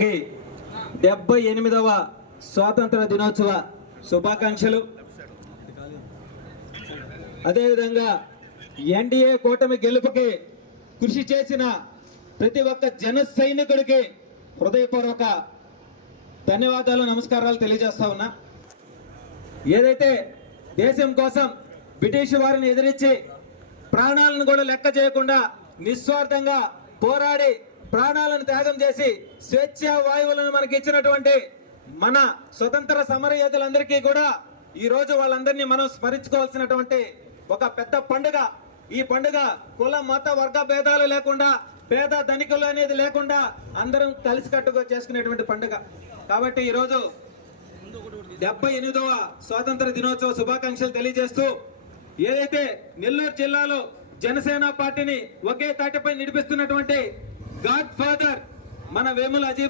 78వ స్వాతంత్ర దినోత్సవ శుభాకాంక్షలు. అదేవిధంగా ఎన్డీఏ కూటమి గెలుపుకి కృషి చేసిన ప్రతి ఒక్క జన సైనికుడికి హృదయపూర్వక ధన్యవాదాలు, నమస్కారాలు తెలియజేస్తా ఉన్నా. ఏదైతే దేశం కోసం బ్రిటిష్ వారిని ఎదిరించి ప్రాణాలను కూడా లెక్క చేయకుండా నిస్వార్థంగా పోరాడి ప్రాణాలను త్యాగం చేసి స్వేచ్ఛ వాయువులను మనకి ఇచ్చినటువంటి మన స్వతంత్ర సమరయోధులందరికీ కూడా ఈ రోజు వాళ్ళందరినీ మనం స్మరించుకోవాల్సినటువంటి ఒక పెద్ద పండుగ. ఈ పండుగ కుల మత వర్గ భేదాలు లేకుండా, పేద ధనికులు అనేది లేకుండా అందరం కలిసికట్టుగా చేసుకునేటువంటి పండుగ. కాబట్టి ఈరోజు 78వ స్వాతంత్ర దినోత్సవ శుభాకాంక్షలు తెలియజేస్తూ, ఏదైతే నెల్లూరు జిల్లాలో జనసేన పార్టీని ఒకే తాటిపై నడిపిస్తున్నటువంటి గాడ్ ఫాదర్ మన వేముల అజయ్